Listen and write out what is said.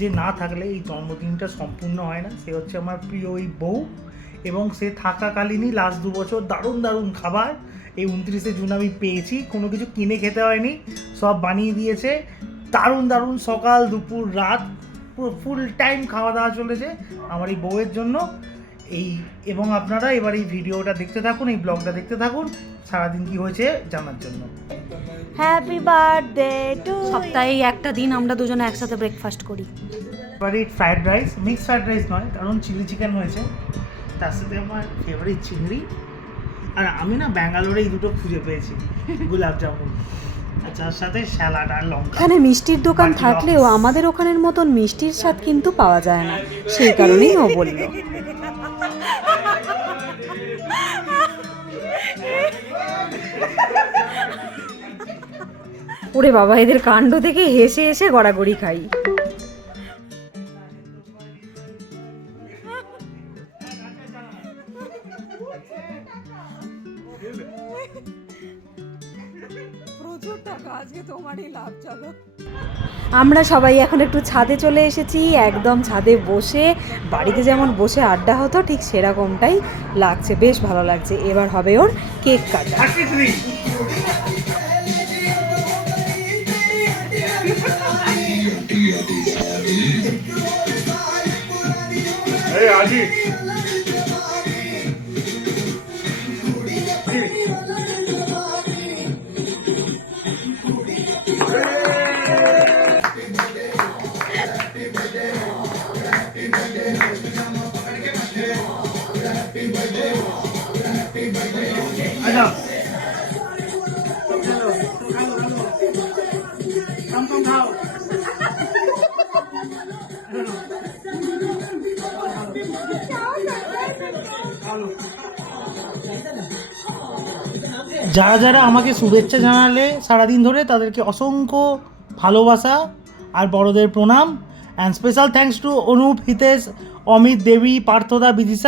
যে না থাকলে এই জন্মদিনটা সম্পূর্ণ হয় না। সে হচ্ছে আমার প্রিয় ওই বউ এবং সে থাকাকালীনই লাস্ট দু বছর দারুণ দারুণ খাবার। এই উনত্রিশে জুন আমি পেয়েছি, কোনো কিছু কিনে খেতে হয়নি, সব বানিয়ে দিয়েছে। দারুণ দারুণ সকাল, দুপুর, রাত, পুরো ফুল টাইম খাওয়া দাওয়া চলেছে আমার এই বউয়ের জন্য। এই এবং আপনারা এবার এই ভিডিওটা দেখতে থাকুন, এই ব্লগটা দেখতে থাকুন, সারাদিন কি হয়েছে জানার জন্য। হ্যাপি বার্থডে টু সপ্তাহে একটা দিন আমরা দুজনে একসাথে ব্রেকফাস্ট করি। Favourite fried rice mix fried rice নয় কারণ চিলি চিকেন হয়েছে। তার সাথে আমার ফেভারিট চিংড়ি। আর আমি না ব্যাঙ্গালোরে এই দুটো খুঁজে পেয়েছি গোলাপ জামুন। আর যার সাথে স্যালাড আর লঙ্কা। এখানে মিষ্টির দোকান থাকলেও আমাদের ওখানের মতন মিষ্টির স্বাদ কিন্তু পাওয়া যায় না। সেই কারণেই ও বলল। ওরে বাবা এদের কাণ্ড থেকে হেসে হেসে গড়াগড়ি খাই। আমরা সবাই এখন একটু ছাদে চলে এসেছি একদম ছাদে বসে বাড়িতে যেমন বসে আড্ডা হতো ঠিক সেরকমটাই লাগছে বেশ ভালো লাগছে। এবার হবে ওর কেক কাটা। ए आजी Come, come, come. যারা যারা আমাকে শুভেচ্ছা জানালে সারাদিন ধরে তাদেরকে অসংখ্য ভালোবাসা আর বড়দের প্রণাম। And special thanks to Anup Hitesh Amit Debi পার্থদা Bidisha